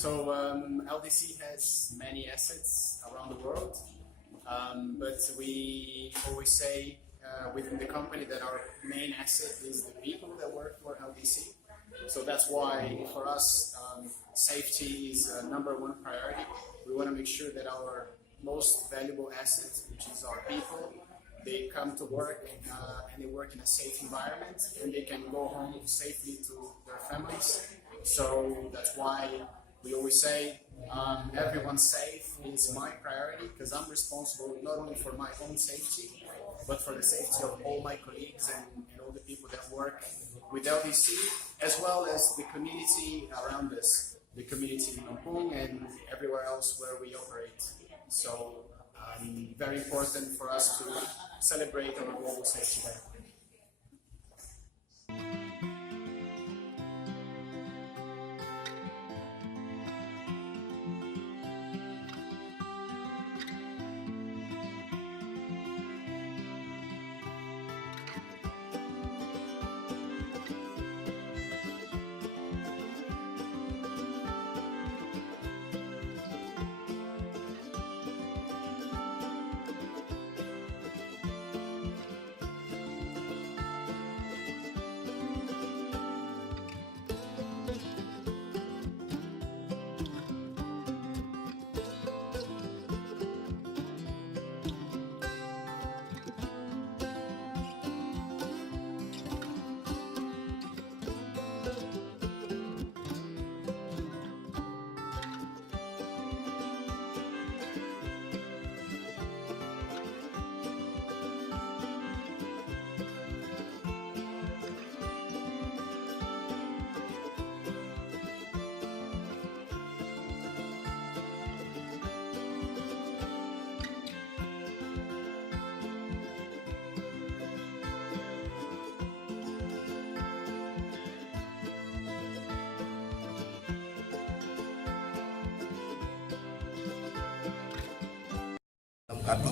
LDC has many assets around the world, but we always say within the company that our main asset is the people that work for LDC. So that's why for us, safety is number one priority. We want to make sure that our most valuable asset, which is our people, they come to work and they work in a safe environment and they can go home safely to their families. So that's why we always say everyone's safe is my priority, because I'm responsible not only for my own safety, but for the safety of all my colleagues and all the people that work with LDC, as well as the community around us, the community in Lampung and everywhere else where we operate. So very important for us to celebrate our global safety day.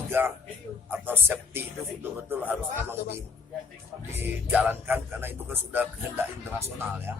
K3 atau safety itu betul-betul harus memang dijalankan, karena itu kan sudah kehendak internasional ya.